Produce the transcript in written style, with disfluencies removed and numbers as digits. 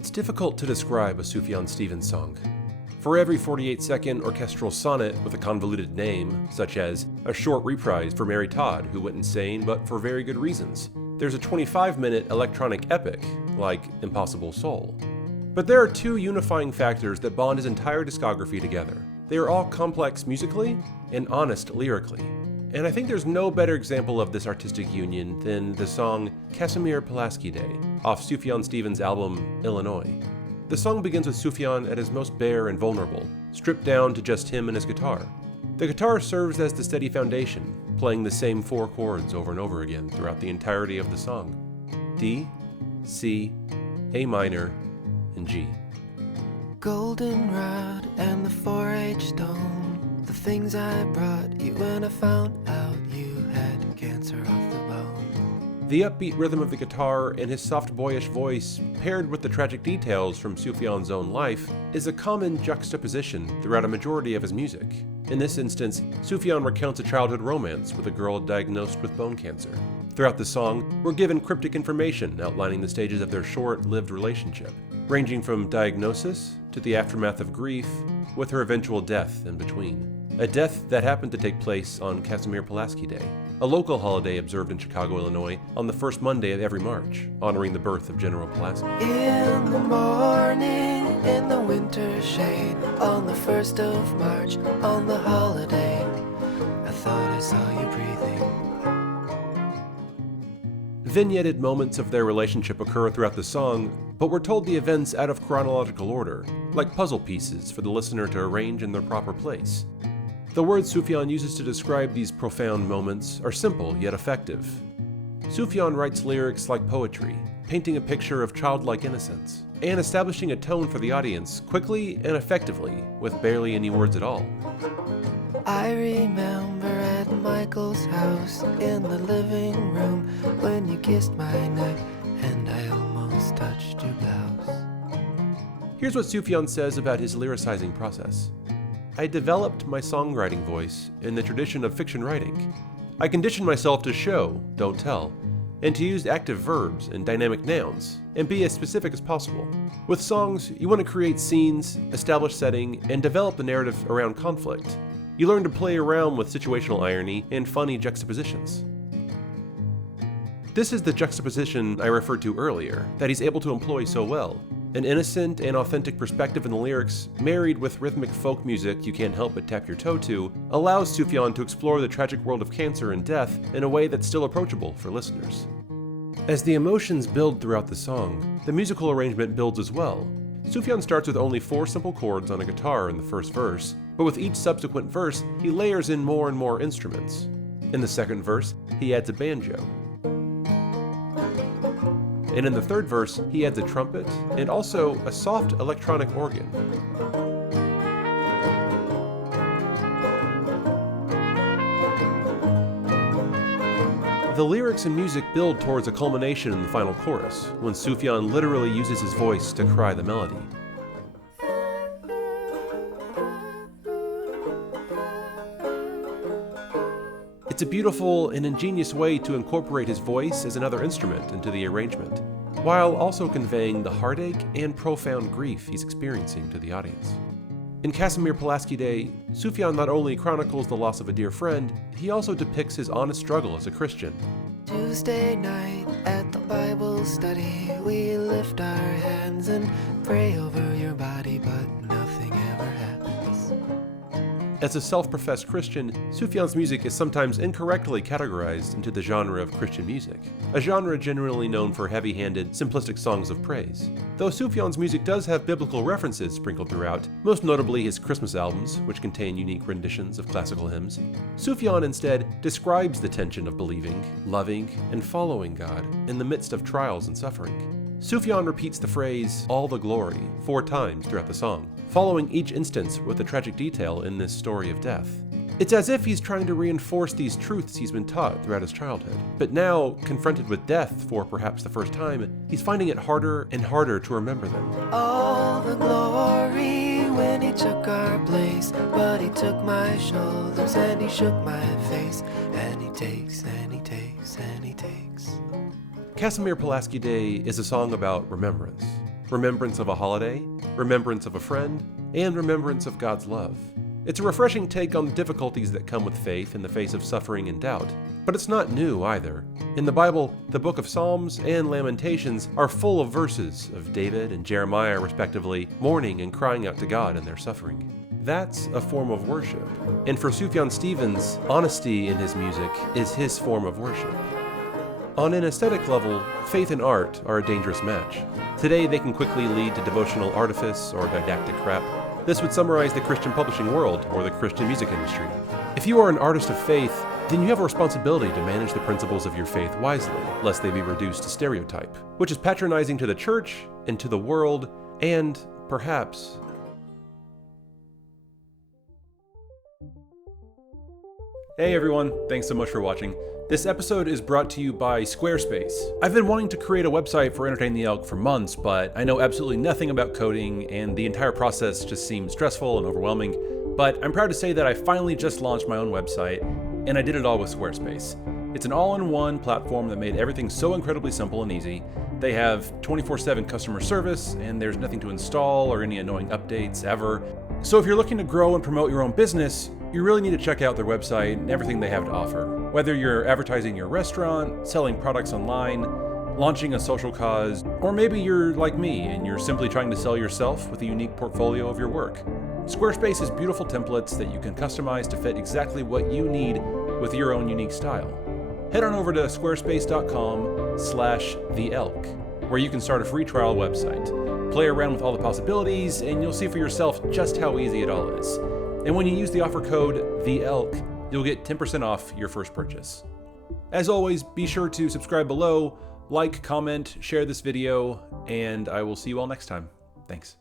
It's difficult to describe a Sufjan Stevens song. For every 48-second orchestral sonnet with a convoluted name, such as a short reprise for Mary Todd, who went insane but for very good reasons, there's a 25-minute electronic epic, like Impossible Soul. But there are two unifying factors that bond his entire discography together. They are all complex musically and honest lyrically. And I think there's no better example of this artistic union than the song Casimir Pulaski Day, off Sufjan Stevens' album Illinois. The song begins with Sufjan at his most bare and vulnerable, stripped down to just him and his guitar. The guitar serves as the steady foundation, playing the same four chords over and over again throughout the entirety of the song: D, C, A minor, and G. Goldenrod and the 4-H stone, the things I brought you when I found out you had cancer of the bone. The upbeat rhythm of the guitar and his soft boyish voice, paired with the tragic details from Sufjan's own life, is a common juxtaposition throughout a majority of his music. In this instance, Sufjan recounts a childhood romance with a girl diagnosed with bone cancer. Throughout the song, we're given cryptic information outlining the stages of their short-lived relationship, ranging from diagnosis to the aftermath of grief, with her eventual death in between. A death that happened to take place on Casimir Pulaski Day, a local holiday observed in Chicago, Illinois, on the first Monday of every March, honoring the birth of General Pulaski. In the morning, in the winter shade, on the 1st of March, on the holiday, I thought I saw you breathing. Vignetted moments of their relationship occur throughout the song, but we're told the events out of chronological order, like puzzle pieces for the listener to arrange in their proper place. The words Sufjan uses to describe these profound moments are simple yet effective. Sufjan writes lyrics like poetry, painting a picture of childlike innocence, and establishing a tone for the audience quickly and effectively with barely any words at all. I remember at Michael's house in the living room when you kissed my neck and I almost touched your blouse. Here's what Sufjan says about his lyricizing process. I developed my songwriting voice in the tradition of fiction writing. I conditioned myself to show, don't tell, and to use active verbs and dynamic nouns, and be as specific as possible. With songs, you want to create scenes, establish setting, and develop the narrative around conflict. You learn to play around with situational irony and funny juxtapositions. This is the juxtaposition I referred to earlier, that he's able to employ so well. An innocent and authentic perspective in the lyrics, married with rhythmic folk music you can't help but tap your toe to, allows Sufjan to explore the tragic world of cancer and death in a way that's still approachable for listeners. As the emotions build throughout the song, the musical arrangement builds as well. Sufjan starts with only 4 simple chords on a guitar in the first verse, but with each subsequent verse, he layers in more and more instruments. In the second verse, he adds a banjo. And in the third verse, he adds a trumpet and also a soft electronic organ. The lyrics and music build towards a culmination in the final chorus, when Sufjan literally uses his voice to cry the melody. It's a beautiful and ingenious way to incorporate his voice as another instrument into the arrangement, while also conveying the heartache and profound grief he's experiencing to the audience. In Casimir Pulaski Day, Sufjan not only chronicles the loss of a dear friend, he also depicts his honest struggle as a Christian. Tuesday night at the Bible study, we lift our hands and pray over your body, but nothing ever happens. As a self-professed Christian, Sufjan's music is sometimes incorrectly categorized into the genre of Christian music, a genre generally known for heavy-handed, simplistic songs of praise. Though Sufjan's music does have biblical references sprinkled throughout, most notably his Christmas albums, which contain unique renditions of classical hymns, Sufjan instead describes the tension of believing, loving, and following God in the midst of trials and suffering. Sufjan repeats the phrase, "all the glory," 4 times throughout the song, following each instance with a tragic detail in this story of death. It's as if he's trying to reinforce these truths he's been taught throughout his childhood. But now, confronted with death for perhaps the first time, he's finding it harder and harder to remember them. All the glory when he took our place, but he took my shoulders and he shook my face, and he takes and he takes and he takes. Casimir Pulaski Day is a song about remembrance. remembrance of a holiday, remembrance of a friend, and remembrance of God's love. It's a refreshing take on the difficulties that come with faith in the face of suffering and doubt, but it's not new either. In the Bible, the book of Psalms and Lamentations are full of verses of David and Jeremiah, respectively, mourning and crying out to God in their suffering. That's a form of worship. And for Sufjan Stevens, honesty in his music is his form of worship. On an aesthetic level, faith and art are a dangerous match. Today, they can quickly lead to devotional artifice or didactic crap. This would summarize the Christian publishing world or the Christian music industry. If you are an artist of faith, then you have a responsibility to manage the principles of your faith wisely, lest they be reduced to stereotype, which is patronizing to the church and to the world, and perhaps... Hey everyone, thanks so much for watching. This episode is brought to you by Squarespace. I've been wanting to create a website for Entertain the Elk for months, but I know absolutely nothing about coding, and the entire process just seems stressful and overwhelming. But I'm proud to say that I finally just launched my own website, and I did it all with Squarespace. It's an all-in-one platform that made everything so incredibly simple and easy. They have 24/7 customer service, and there's nothing to install or any annoying updates ever. So if you're looking to grow and promote your own business, you really need to check out their website and everything they have to offer. Whether you're advertising your restaurant, selling products online, launching a social cause, or maybe you're like me and you're simply trying to sell yourself with a unique portfolio of your work. Squarespace has beautiful templates that you can customize to fit exactly what you need with your own unique style. Head on over to squarespace.com/theelk, where you can start a free trial website. Play around with all the possibilities, and you'll see for yourself just how easy it all is. And when you use the offer code THEELK, you'll get 10% off your first purchase. As always, be sure to subscribe below, like, comment, share this video, and I will see you all next time. Thanks.